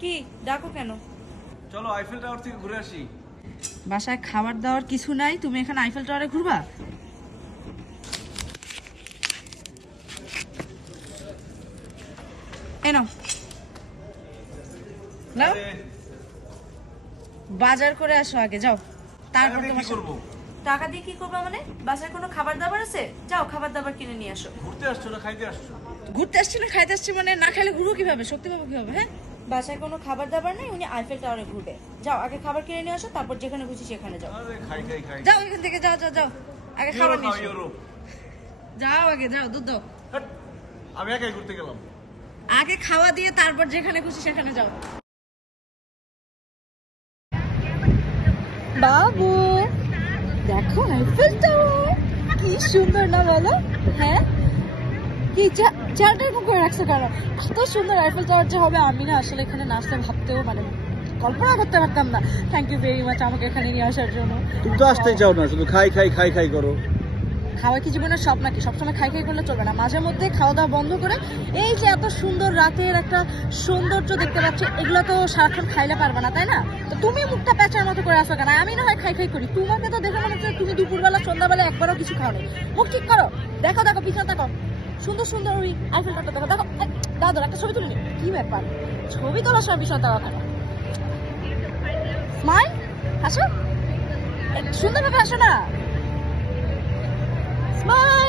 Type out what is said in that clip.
কি? ডাকো কেন? চলো আইফেল টাওয়ার থেকে ঘুরে আসি। বাসায় খাবার দাওয়ার কিছু নাই তুমি এখানে আইফেল টাওয়ারে ঘুরবা? এই নাও। বাজার করে আসো আগে যাও। তারপর তোমার কি করব? টাকা দিয়ে কি করবা মানে? বাসায় কোনো খাবার দাবার আছে? যাও খাবার দাবার কিনে নিয়ে আসো। ঘুরতে আসছো না খাইতে আসছো? ঘুরতে আসছি না খাইতে আসছি মানে না খাইলে ঘুরবো কীভাবে? শক্তি পাবো কীভাবে হ্যাঁ? বাসায় কোনো খাবার দাবার নেই উনি আইফেল টাওয়ারে ঘুরবে। যাও আগে খাবার কিনে নিয়ে আসো তারপর যেখানে খুশি সেখানে যাও। যাও এখান থেকে যাও যাও যাও। আগে খাবার নিয়ে। ইউরো যাও আগে যাও দুধ দাও। আমি একাই ঘুরতে গেলাম। আগে খাওয়া দিয়ে তারপর যেখানে খুশি সেখানে যাও। বাবু দেখো আইফেল টাওয়ার কি সুন্দর না বলো? হ্যাঁ? কি এরকম করে রাখছো কেন? এত সুন্দর আইফেল টাওয়ার যে হবে আমি না আসলে এখানে নাচতে ভাবতেও মানে কল্পনা করতে পারতাম না। থ্যাংক ইউ ভেরি মাচ আমাকে এখানে নিয়ে আসার জন্য। তুমি তো আসতেই চাও না শুধু খাই খাই খাই খাই করো। খাওয়া কি জীবনের সব নাকি? সবসময় খাই খাই করলে চলবে না। মাঝে মধ্যে খাওয়া দাওয়া বন্ধ করে এই যে এত সুন্দর রাতের একটা সৌন্দর্য দেখতে পাচ্ছি এগুলো তো সারাক্ষণ খাইলে পারবে না তাই না? তো তুমি মুখটা প্যাঁচার মতো করে আসো কেন? আমি না হয় খাই খাই করি। তোমাকে তো দেখে মনে হচ্ছে তুমি দুপুরবেলা সন্ধ্যাবেলা একবারও কিছু খাও মুখ ঠিক করো। দেখো দেখো পিছনে দেখো সুন্দর সুন্দর ওই আইফেল টাওয়ারটা দেখো দেখো দাদা, একটা ছবি তুলি কি ব্যাপার? ছবি তোলার সময় ভীষণ তারা কেন স্মাইল, হাসো। সুন্দরভাবে হাসো না। স্মাইল!